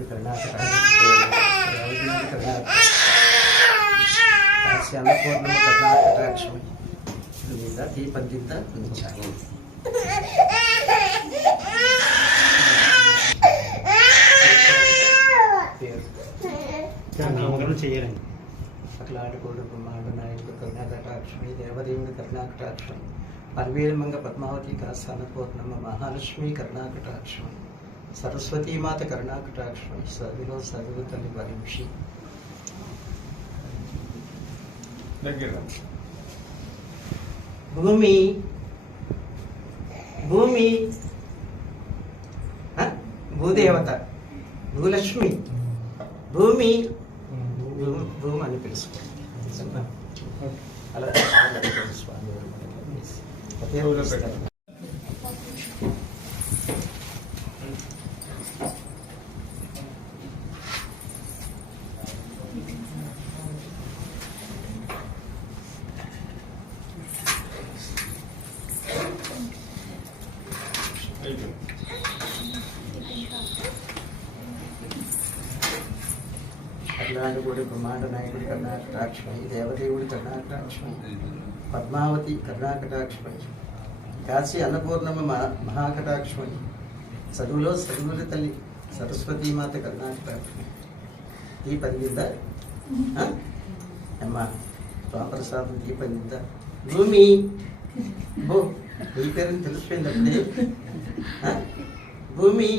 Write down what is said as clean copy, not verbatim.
దేవుడి కర్ణాటక కాశీ అన్నపూర్ణమ్మ కర్ణాటకాక్షమి మీద దీపందిద్ద ఉంచాలి. నామకరణం చేయాలండి. అఖిలాండకోటి బ్రహ్మాండ నాయకుడు కర్ణాటకాక్షమి దేవదేవుడి కర్ణాటకాక్షమి పర్వేలమంగ పద్మావతి కాశీ అన్నపూర్ణమ్మ మహాలక్ష్మి కర్ణాటకాక్షమి సరస్వతీమాత కర్ణాటకాక్షమి సదిలో సదువు తల్లి భరించి భూమి భూమి భూదేవత భూలక్ష్మి భూమి భూమి అని పిలుచుకోండి. అలా స్వామి అఖిలాండకోటి బ్రహ్మాండ నాయకుడి కర్ణాటకాక్షమి దేవదేవుడి కర్ణాటకాక్షమి పద్మావతి కర్ణాటకాక్షమి కాశీ అన్నపూర్ణమ్మ మహాకటాక్షమి చదువులో చదువుల తల్లి సరస్వతీమాత కర్ణాటకాక్షమి దీపందిద్ద అమ్మా స్వాప్రసాదం దీపందిద్ద భూమి భూ ఈ పేరుని తెలిసిపోయింది అప్పుడే భూమి